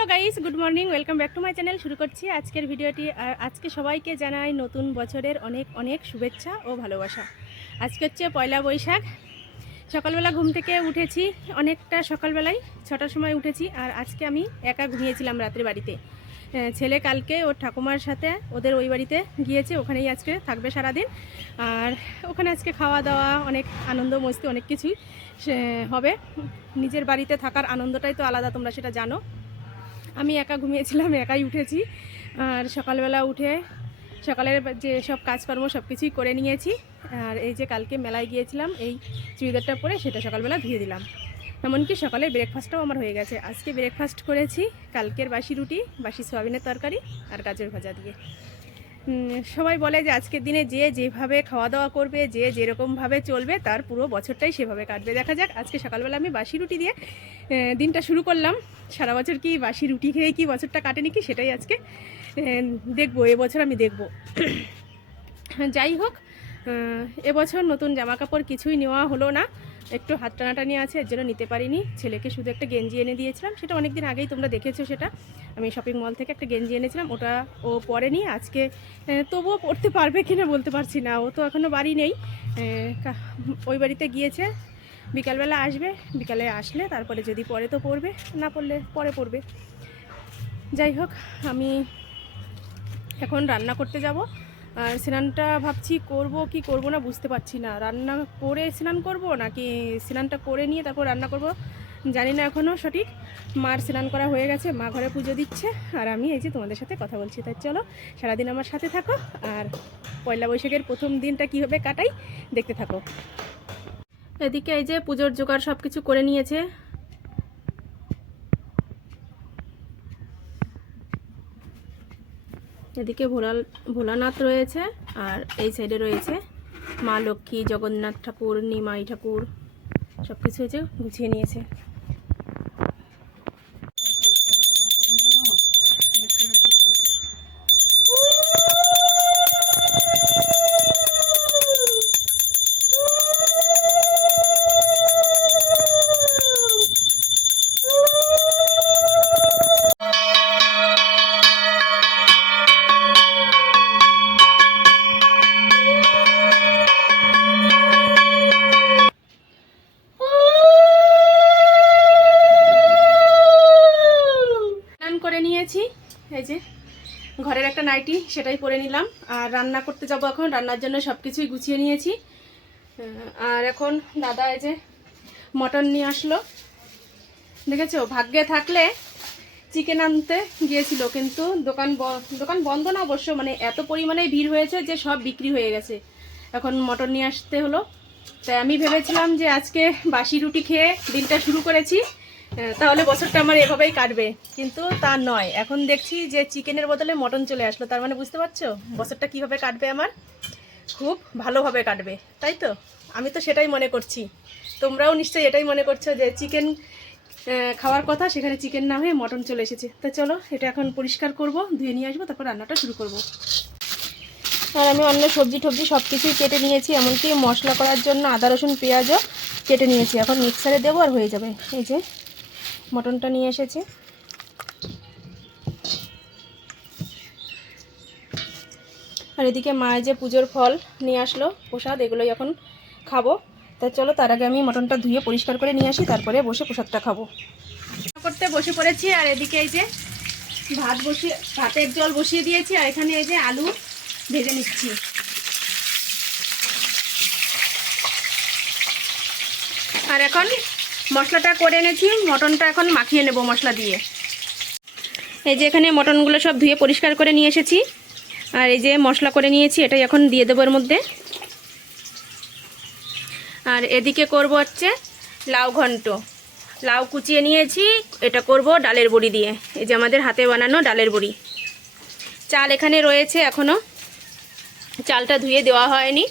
Hello guys, good morning, welcome back to my channel, শুরু করছি আজকের ভিডিওটি। আর আজকে সবাইকে জানাই নতুন বছরের অনেক অনেক শুভেচ্ছা ও ভালোবাসা। আজকে হচ্ছে পয়লা বৈশাখ, সকালবেলা ঘুম থেকে উঠেছি, অনেকটা সকালবেলায় ছটার সময় উঠেছি, আর আজকে আমি একা ঘুমিয়েছিলাম রাত্রে বাড়িতে। ছেলে কালকে ওর ঠাকুমার সাথে ওদের ওই বাড়িতে গিয়েছে, ওখানেই আজকে থাকবে সারাদিন। আর ওখানে আজকে খাওয়া দাওয়া, অনেক আনন্দ, মস্তি, অনেক কিছুই হবে। নিজের বাড়িতে থাকার আনন্দটাই তো আলাদা, তোমরা সেটা জানো। আমি একা ঘুমিয়েছিলাম, একাই উঠেছি। আর সকালবেলা উঠে সকালের যে সব কাজকর্ম, সব কিছুই করে নিয়েছি। আর এই যে কালকে মেলায় গিয়েছিলাম, এই চুড়িদারটা পরে সেটা সকালবেলা ধুয়ে দিলাম। এমনকি সকালে ব্রেকফাস্টটাও আমার হয়ে গেছে। আজকে ব্রেকফাস্ট করেছি, কালকের বাসি রুটি, বাসি সোয়াবিনের তরকারি আর গাজর ভাজা দিয়ে। সবাই বলে যে আজকের দিনে যে যেভাবে খাওয়া দাওয়া করবে, যে যেরকমভাবে চলবে, তার পুরো বছরটাই সেভাবে কাটবে। দেখা যাক, আজকে সকালবেলা আমি বাসি রুটি দিয়ে দিনটা শুরু করলাম। সারা বছর কি বাসি রুটি খেয়ে কি বছরটা কাটেনি কি সেটাই আজকে দেখব, এবছর আমি দেখব। যাই হোক এবছর নতুন জামা কাপড় কিছুই নেওয়া হলো না। একটু হাত টানাটানি আছে, এর জন্য নিতে পারিনি। ছেলেকে শুধু একটা গেঞ্জি এনে দিয়েছিলাম। সেটা অনেক দিন আগেই তোমরা দেখেছ সেটা। আমি শপিং মল থেকে একটা গেঞ্জি এনেছিলাম, ওটা ও পরেনি। আজকে তবুও পড়তে পারবে কিনা বলতে পারছি না। ও তো এখনও বাড়ি নেই। ওই বাড়িতে গিয়েছে। বিকালবেলা আসবে, বিকালে আসলে তারপরে যদি পরে তো পড়বে না পড়লে পরে পড়বে যাই হোক, আমি এখন রান্না করতে যাব। আর স্নানটা ভাবছি করব, কি করব না বুঝতে পারছি না। রান্না করে স্নান করব নাকি স্নানটা করে নিয়ে তারপর রান্না করব? জানি না এখনও সঠিক। মার স্নান করা হয়ে গেছে, মা ঘরে পুজো দিচ্ছে, আর আমি এই যে তোমাদের সাথে কথা বলছি। তাই চলো, সারাদিন আমার সাথে থাকো, আর পয়লা বৈশাখের প্রথম দিনটা কীভাবে কাটাই, দেখতে থাকো। এদিকে এই যে পুজোর জোগাড় সব কিছু করে নিয়েছে। এদিকে ভোলা ভোলানাথ রয়েছে আর এই সাইডে রয়েছে মা লক্ষ্মী, জগন্নাথ ঠাকুর, নিমাই ঠাকুর সব কিছু হয়েছে গুছিয়ে নিয়েছে। সেটাই পরে নিলাম। আর রান্না করতে যাব এখন। রান্নার জন্য সব কিছুই গুছিয়ে নিয়েছি। আর এখন দাদা এই যে মটন নিয়ে আসলো। দেখেছ? ভাগ্যে থাকলে চিকেন আনতে গিয়েছিল, কিন্তু দোকান দোকান বন্ধ না অবশ্য মানে এত পরিমাণে ভিড় হয়েছে যে সব বিক্রি হয়ে গেছে। এখন মটন নিয়ে আসতে হলো। তাই আমি ভেবেছিলাম যে আজকে বাসি রুটি খেয়ে দিনটা শুরু করেছি। তাহলে বছরটা আমার এভাবেই কাটবে। কিন্তু তা নয়। এখন দেখছি যে চিকেনের বদলে মটন চলে আসলো। তার মানে বুঝতে পারছ? বছরটা কীভাবে কাটবে আমার? খুব ভালোভাবে কাটবে। তাই তো? আমি তো সেটাই মনে করছি। তোমরাও নিশ্চয়ই এটাই মনে করছ যে চিকেন খাওয়ার কথা, সেখানে চিকেন না হয়ে মটন চলে এসেছে। তা চলো, এটা এখন পরিষ্কার করব, ধুয়ে নিয়ে আসব, তারপর রান্নাটা শুরু করব। আর আমি অন্য সবজি টবজি সব কিছুই কেটে নিয়েছি, এমনকি মশলা করার জন্য আদা, রসুন, পেঁয়াজও কেটে নিয়েছি। এখন মিক্সারে দেবো আর হয়ে যাবে। এই যে মটনটা নিয়ে এসেছে। আর এদিকে মা এই যে পুজোর ফল নিয়ে আসলো, প্রসাদ, এগুলোই এখন খাব। তা চলো, তার আগে আমি মটনটা ধুয়ে পরিষ্কার করে নিয়ে আসি, তারপরে বসে প্রসাদটা খাব। করতে বসে পড়েছি, আর এদিকে এই যে ভাত বসিয়ে, ভাতের জল বসিয়ে দিয়েছি, আর এখানে এই যে আলু ভেজে নিচ্ছি। আর এখন মশলাটা করে এনেছি, মটনটা এখন মাখিয়ে নেব মশলা দিয়ে। এই যে এখানে মটনগুলো সব ধুয়ে পরিষ্কার করে নিয়ে এসেছি। আর এই যে মশলা করে নিয়েছি, এটাই এখন দিয়ে দেবো এর মধ্যে। আর এদিকে করব হচ্ছে লাউ ঘন্ট। লাউ কুচিয়ে নিয়েছি, এটা করব ডালের বড়ি দিয়ে। এই যে আমাদের হাতে বানানো ডালের বড়ি। চাল এখানে রয়েছে এখনও চালটা ধুয়ে দেওয়া হয়নি।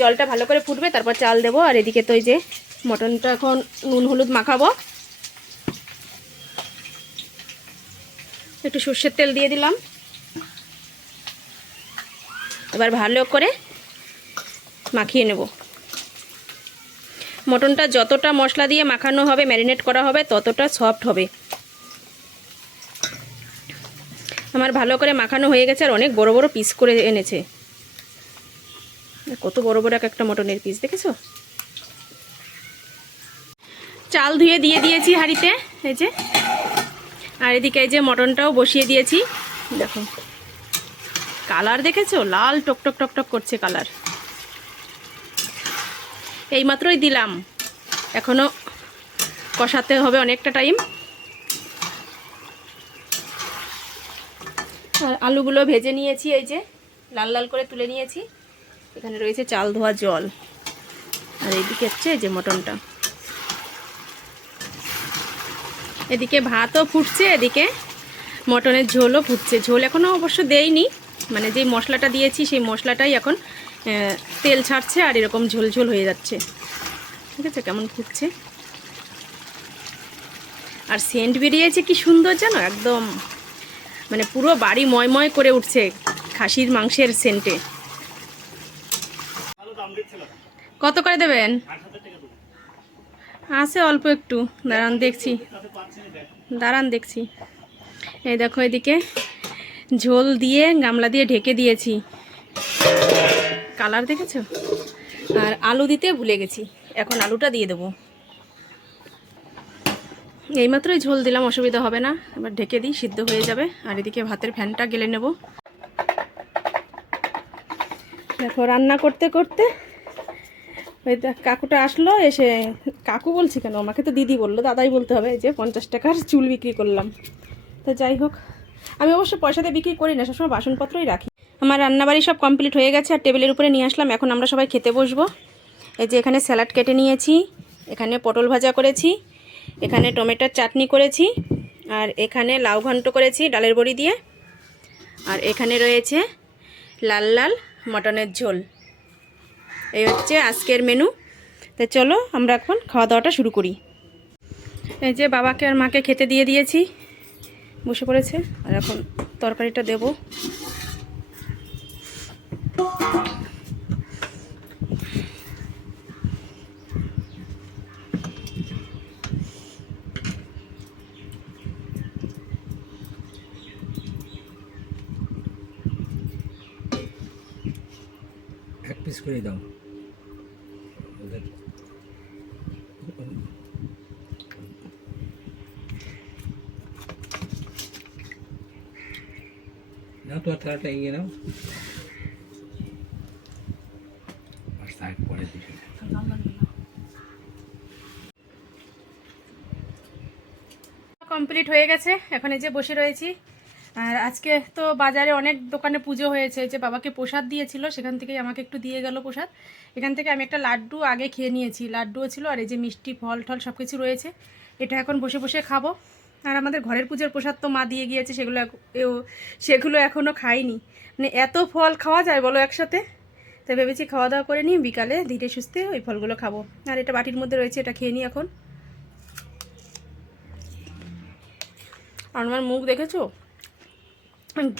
জলটা ভালো করে ফুটবে, তারপর চাল দেবো। আর এদিকে তো এই যে মটনটা এখন নুন হলুদ মাখাবো। একটু সর্ষের তেল দিয়ে দিলাম। এবার ভালো করে মাখিয়ে নেব। মটনটা যতটা মশলা দিয়ে মাখানো হবে, ম্যারিনেট করা হবে, ততটা সফট হবে। আমার ভালো করে মাখানো হয়ে গেছে আর অনেক বড় বড় পিস করে এনেছে। কত বড় বড় এক একটা মটনের পিস দেখেছ? চাল ধুয়ে দিয়ে দিয়েছি হাঁড়িতে, এই যে। আর এদিকে এই যে মটনটাও বসিয়ে দিয়েছি। দেখো। কালার দেখেছ? লাল টক টক টক টক করছে কালার। এইমাত্রই দিলাম। এখনও কষাতে হবে অনেকটা টাইম। আর আলুগুলো ভেজে নিয়েছি, এই যে। লাল লাল করে তুলে নিয়েছি। এখানে রয়েছে চাল ধোয়া জল। আর এইদিকে হচ্ছে এই যে মটনটা। এদিকে ভাতও ফুটছে, এদিকে মটনের ঝোলও ফুটছে। ঝোল এখনও অবশ্য দেইনি মানে যেই মশলাটা দিয়েছি সেই মশলাটাই এখন তেল ছাড়ছে আর এরকম ঝোল ঝোল হয়ে যাচ্ছে। ঠিক আছে, কেমন ফুটছে? আর সেন্ট বেরিয়েছে কি সুন্দর জানো? একদম মানে পুরো বাড়ি ময়ময় করে উঠছে খাসির মাংসের সেন্টে। কত করে দেবেন? আছে অল্প একটু। দাঁড়ান, দেখছি। দাঁড়ান, দেখছি। এই দেখো এদিকে ঝোল দিয়ে গামলা দিয়ে ঢেকে দিয়েছি। কালার দেখেছ? আর আলু দিতে ভুলে গেছি। এখন আলুটা দিয়ে দেবো। এইমাত্রই ঝোল দিলাম, অসুবিধা হবে না। এবার ঢেকে দিই, সিদ্ধ হয়ে যাবে। আর এদিকে ভাতের ফ্যানটা গেলে নেব। দেখো, রান্না করতে করতে ওই কাকুটা আসলো, এসে কাকু বলছি কেন? আমাকে তো দিদি বলল, দাদাই বলতে হবে যে পঞ্চাশ টাকার চুল বিক্রি করলাম। তো যাই হোক, আমি অবশ্য পয়সাতে বিক্রি করি না, সবসময় বাসনপত্রই রাখি। আমার রান্নাবাড়ি সব কমপ্লিট হয়ে গেছে, আর টেবিলের উপরে নিয়ে আসলাম, এখন আমরা সবাই খেতে বসবো। এই যে এখানে স্যালাড কেটে নিয়েছি, এখানে পটল ভাজা করেছি, এখানে টমেটোর চাটনি করেছি, আর এখানে লাউ ঘন্ট করেছি ডালের বড়ি দিয়ে। আর এখানে রয়েছে লাল লাল মটনের ঝোল। এই হচ্ছে আজকের মেনু তো চলো, আমরা এখন খাওয়া দাওয়াটা শুরু করি। এই যে বাবাকে আর মাকে খেতে দিয়ে দিয়েছি। বসে পড়েছে। আর এখন তরকারিটা দেব। এক পিস করে দাও। ওদের না তো আর থালাটা এগিয়ে নাও। কমপ্লিট হয়ে গেছে। এখন এই যে বসে রয়েছি। আর আজকে তো বাজারে অনেক দোকানে পুজো হয়েছে, যে বাবাকে প্রসাদ দিয়েছিল, সেখান থেকেই আমাকে একটু দিয়ে গেল প্রসাদ। এখান থেকে আমি একটা লাড্ডু আগে খেয়ে নিয়েছি, লাড্ডুও ছিল, আর এই যে মিষ্টি, ফল টল সব কিছু রয়েছে, এটা এখন বসে বসে খাব। আর আমাদের ঘরের পুজোর প্রসাদ তো মা দিয়ে গিয়েছে, সেগুলো সেগুলো এখনও খাইনি। মানে এত ফল খাওয়া যায় বলো একসাথে? তো ভেবেছি খাওয়া দাওয়া করে নিই, বিকালে ধীরে সুস্থে ওই ফলগুলো খাব। আর এটা বাটির মধ্যে রয়েছে, এটা খেয়ে নিই এখন। আমার মুখ দেখেছ?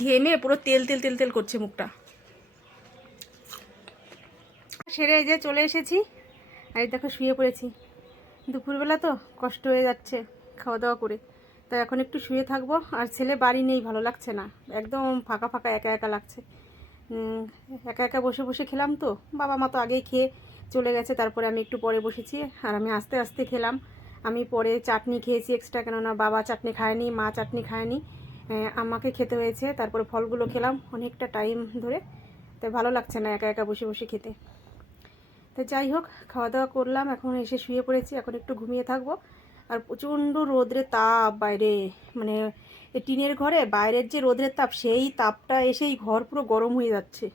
ঘেমে পুরো তেল তেল তেল তেল করছে মুখটা। সেরে এই যে চলে এসেছি। আর দেখো শুয়ে পড়েছি। দুপুরবেলা তো কষ্ট হয়ে যাচ্ছে খাওয়া দাওয়া করে। তো এখন একটু শুয়ে থাকব। আর ছেলে বাড়ি নেই, ভালো লাগছে না। একদম ফাঁকা ফাঁকা, একা একা লাগছে। একা একা বসে বসে খেলাম তো। বাবা মা তো আগেই খেয়ে চলে গেছে, তারপরে আমি একটু পরে বসেছি। আর আমি আস্তে আস্তে খেলাম। আমি পরে চাটনি খেয়েছি এক্সট্রা কেননা বাবা চাটনি খায়নি, মা চাটনি খায়নি। আমাকে খেতে হয়েছে, তারপরে ফলগুলো খেলাম অনেকটা টাইম ধরে। তো ভালো লাগছে না একা একা বসে বসে খেতে। তো যাই হোক, খাওয়া দাওয়া করলাম, এখন এসে শুয়ে পড়েছি, এখন একটু ঘুমিয়ে থাকব। আর প্রচণ্ড রোদ্রে তাপ বাইরে মানে টিনের ঘরে বাইরের যে রোদ্রের তাপ, সেই তাপটা এসেই ঘর পুরো গরম হয়ে যাচ্ছে।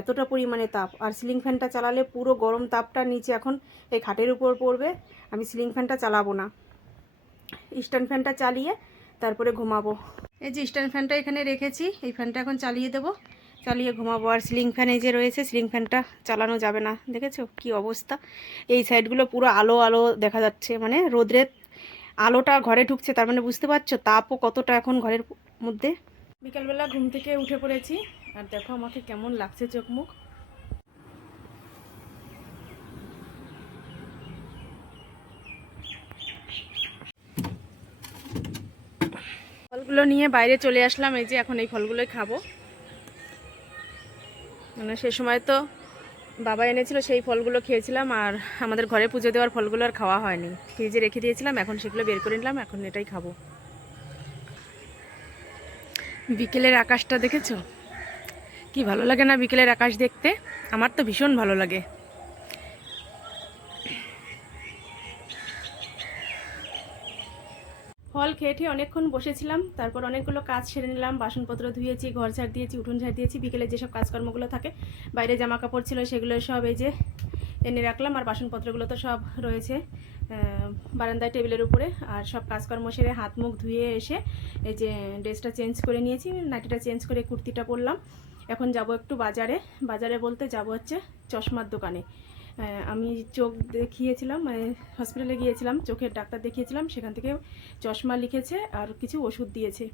এতটা পরিমাণে তাপ। আর সিলিং ফ্যানটা চালালে পুরো গরম তাপটা নিচে এখন এই খাটের উপর পড়বে, আমি সিলিং ফ্যানটা চালাবো না। স্ট্যান্ড ফ্যানটা চালিয়ে তারপরে ঘুমাবো। এই যে স্ট্যান্ড ফ্যানটা এখানে রেখেছি, এই ফ্যানটা এখন চালিয়ে দেবো। চালিয়ে ঘুমাবো। আর সিলিং ফ্যান এই যে রয়েছে সিলিং ফ্যানটা চালানো যাবে না। দেখেছ কি অবস্থা? এই সাইডগুলো পুরো আলো আলো দেখা যাচ্ছে। মানে রোদ্রের আলোটা ঘরে ঢুকছে, তার মানে বুঝতে পারছ? তাপও কতটা এখন ঘরের মধ্যে। বিকালবেলা ঘুম থেকে উঠে পড়েছি। আর দেখো আমাকে কেমন লাগছে চোখ মুখ। ফলগুলো নিয়ে বাইরে চলে আসলাম, এই যে এখন এই ফলগুলোই খাব। মানে সে সময় তো বাবা এনেছিল, সেই ফলগুলো খেয়েছিলাম, আর আমাদের ঘরে পুজো দেওয়ার ফলগুলো আর খাওয়া হয়নি। ফ্রিজে রেখে দিয়েছিলাম, এখন সেগুলো বের করে নিলাম, এখন এটাই খাব। বিকেলের আকাশটা দেখেছ? কি ভালো লাগে না বিকেলের আকাশ দেখতে? আমার তো ভীষণ ভালো লাগে। ফল খেয়ে খেয়ে অনেকক্ষণ বসেছিলাম, তারপর অনেকগুলো কাজ সেরে নিলাম, বাসনপত্র ধুয়েছি, ঘর ঝাড় দিয়েছি, উঠোন ঝাড় দিয়েছি, বিকেলে যেসব কাজকর্মগুলো থাকে, বাইরে জামা কাপড় ছিল সেগুলো সব এই যে এনে রাখলাম, আর বাসনপত্রগুলো তো সব রয়েছে বারান্দায় টেবিলের উপরে, আর সব কাজকর্ম সেরে হাত মুখ ধুয়ে এসে এই যে ড্রেসটা চেঞ্জ করে নিয়েছি, নাইটিটা চেঞ্জ করে কুর্তিটা পরলাম, এখন যাব একটু বাজারে বাজারে বলতে যাব হচ্ছে চশমার দোকানে। আমি চোখ দেখিয়েছিলাম মানে হসপিটালে গিয়েছিলাম, চোখের ডাক্তার দেখিয়েছিলাম, সেখান থেকে চশমা লিখেছে আর কিছু ওষুধ দিয়েছে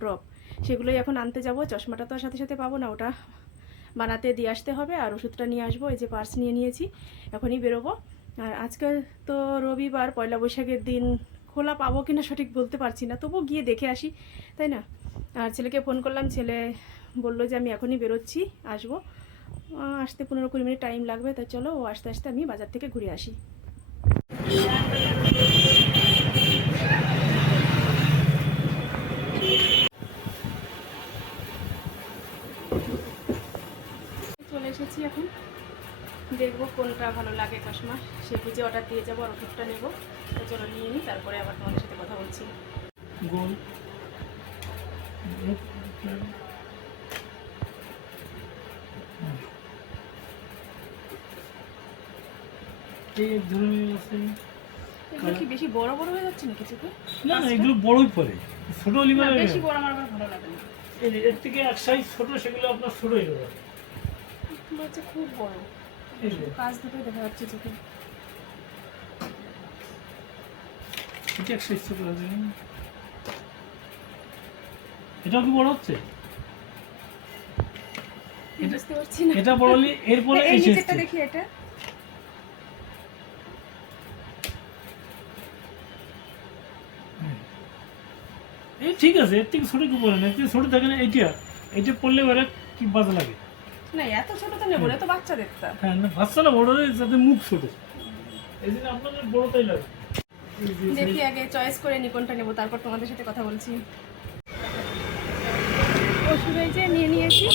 ড্রপ সেগুলোই এখন আনতে যাব, চশমাটা তো আর সাথে সাথে পাবো না, ওটা বানাতে দিয়ে আসতে হবে আর ওষুধটা নিয়ে আসব, এই যে পার্স নিয়ে নিয়েছি, এখনই বেরোবো। আর আজকে তো রবিবার, পয়লা বৈশাখের দিন, খোলা পাবো কিনা সঠিক বলতে পারছি না, তবুও গিয়ে দেখে আসি, তাই না? আর ছেলেকে ফোন করলাম, ছেলে বলল যে আমি এখনই বেরোচ্ছি, আসব। আসতে পনেরো কুড়ি মিনিট টাইম লাগবে, তা চলো ও আস্তে আস্তে আমি বাজার থেকে ঘুরে আসি। চলে এসেছি এখন। দেখব কোনটা ভালো লাগে চশমা সে বুঝে অর্ডার দিয়ে যাব আর ওষুধটা নেব। তো চলো নিয়ে নিই তারপরে আবার তোমাদের সাথে কথা বলছি। গোল। এক ধরনের আছে এগুলো কি বেশি বড় বড় হয়ে যাচ্ছে না কিছুকে না না এগুলো বড়ই পড়ে। ছোট হলে মানে বেশি বড় আমার আবার ভালো লাগে না। এর- থেকে এক সাইজ ছোট সেগুলো আপনার ছোট হয়ে যাবে। এগুলো হচ্ছে খুব বড়। কাজ দুটোই দেখা যাচ্ছে চোখে এটা এক সাইজ ছোট এটাও কি বড় হচ্ছে? এটা- বড় এরপরে এই দেখি এটা। এই ঠিক আছে এর থেকে ছোট কি না এর থেকে ছোট থাকে না এইটা। এইটা পড়লে এবারে কি বাজে লাগে? না এত ছোট তো নেব না, এ তো বাচ্চা দেখতে। হ্যাঁ না বাচ্চা না বড় যাতে মুখ ছোট। এই জন্য আপনাদের বড়টাই লাগে। দেখি আগে চয়েস করে নি কোনটা নেব তারপর তোমাদের সাথে কথা বলছি। ওষুধ যে নিয়ে নিয়েছি।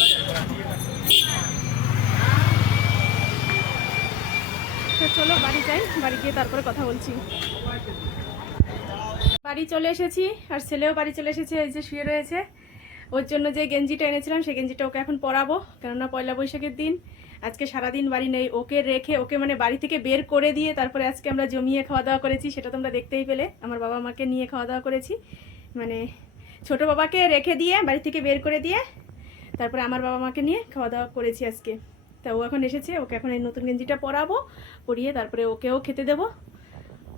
তো চলো বাড়ি যাই বাড়ি গিয়ে তারপরে কথা বলছি। বাড়ি চলে এসেছি, আর ছেলেও বাড়ি চলে এসেছে, এই যে শুয়ে রয়েছে। ওর জন্য যে গেঞ্জিটা এনেছিলাম, সেই গেঞ্জিটা ওকে এখন পরাবো, কেননা পয়লা বৈশাখের দিন। আজকে সারাদিন বাড়ি নেই, ওকে রেখে, ওকে মানে বাড়ি থেকে বের করে দিয়ে তারপরে আজকে আমরা জমিয়ে খাওয়া দাওয়া করেছি, সেটা তোমরা দেখতেই পেলে। আমার বাবা মাকে নিয়ে খাওয়া দাওয়া করেছি। মানে ছোট বাবাকে রেখে দিয়ে, বাড়ি থেকে বের করে দিয়ে, তারপরে আমার বাবা মাকে নিয়ে খাওয়া দাওয়া করেছি আজকে। তা ও এখন এসেছে, ওকে এখন এই নতুন গেঞ্জিটা পরাবো, পরিয়ে তারপরে ওকেও খেতে দেবো।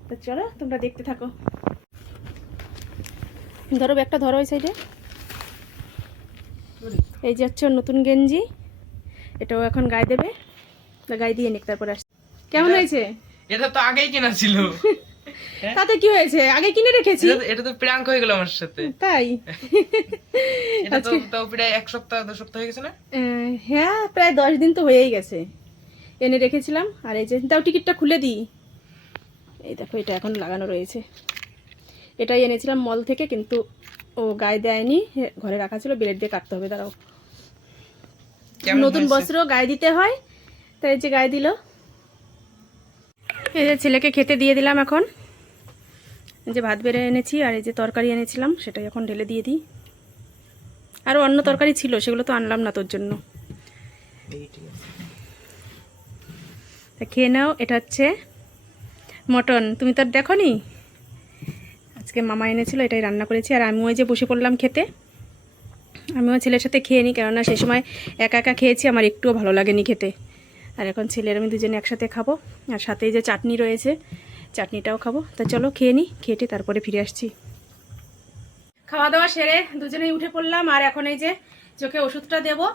তো চলো, তোমরা দেখতে থাকো। ধরো একটা ধরো ওই সাইডে এই যে হচ্ছে নতুন গেঞ্জি এটাও এখন গায়ে দেবে। গায়ে দিয়ে নিক তারপরে আসছে। কেমন হয়েছে? এটা তো আগেই কেনা ছিল। তাতে কি হয়েছে? আগে কিনে রেখেছি। এটা তো- প্রাঙ্ক হয়ে গেল আমার সাথে। তাই? এটা তো তাও প্রায় এক সপ্তাহ দু সপ্তাহ হয়ে গেছে না? হ্যাঁ প্রায় দশ দিন তো হয়েই গেছে। এনে রেখেছিলাম। আর এই যে দাও টিকিটটা খুলে দিই। এই দেখো এটা এখন লাগানো রয়েছে। এটাই এনেছিলাম মল থেকে কিন্তু ও গায়ে দেয়নি ঘরে রাখা ছিল ব্লেড দিয়ে কাটতে হবে দাঁড়াও। নতুন বস্ত্র গায়ে দিতে হয় তাই যে গায়ে দিল। এই যে ছেলেকে খেতে দিয়ে দিলাম এখন। যে ভাত বেড়ে এনেছি আর এই যে তরকারি এনেছিলাম সেটাই এখন ঢেলে দিয়ে দিই। আরও অন্য তরকারি ছিল সেগুলো তো আনলাম না তোর জন্য। খেয়ে নাও এটা হচ্ছে মটন। তুমি তো আর দেখো নি আজকে মামা এনেছিল, এটাই রান্না করেছি। আর আমিও যে বসে পড়লাম খেতে। আমিও ছেলের সাথে খেয়ে নিই কেননা সে সময় একা একা খেয়েছি, আমার একটুও ভালো লাগেনি খেতে। আর এখন ছেলের আমি দুজনে একসাথে খাব। আর সাথে যে চাটনি রয়েছে, চাটনিটাও খাব। তা চলো খেয়ে নিই খেটে তারপরে ফিরে আসছি। খাওয়া দাওয়া সেরে দুজনেই উঠে পড়লাম, আর এখন এই যে চোখে ওষুধটা দেবো।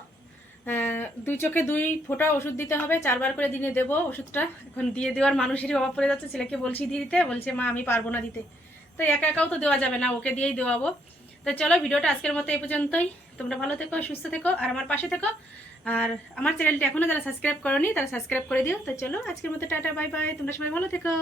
দুই চোখে দুই ফোঁটা ওষুধ দিতে হবে, চারবার করে দিনে দেবো ওষুধটা। এখন দিয়ে দেওয়ার মানুষেরই অভাব পড়ে যাচ্ছে, ছেলেকে বলছি দিয়ে দিতে, বলছে, মা, আমি পারব না দিতে। তো একা একাও তো দেওয়া যাবে না, ওকে দিয়েই দেওয়াবো। তো চলো ভিডিওটা আজকের মতো এই পর্যন্তই। তোমরা ভালো থেকো, সুস্থ থেকো, আর আমার পাশে থেকো। আর আমার চ্যানেলটা এখনও যারা সাবস্ক্রাইব করোনি, তারা সাবস্ক্রাইব করে দিও। তো চলো আজকের মতো টাটা, বাই বাই। তোমরা সবাই ভালো থেকো।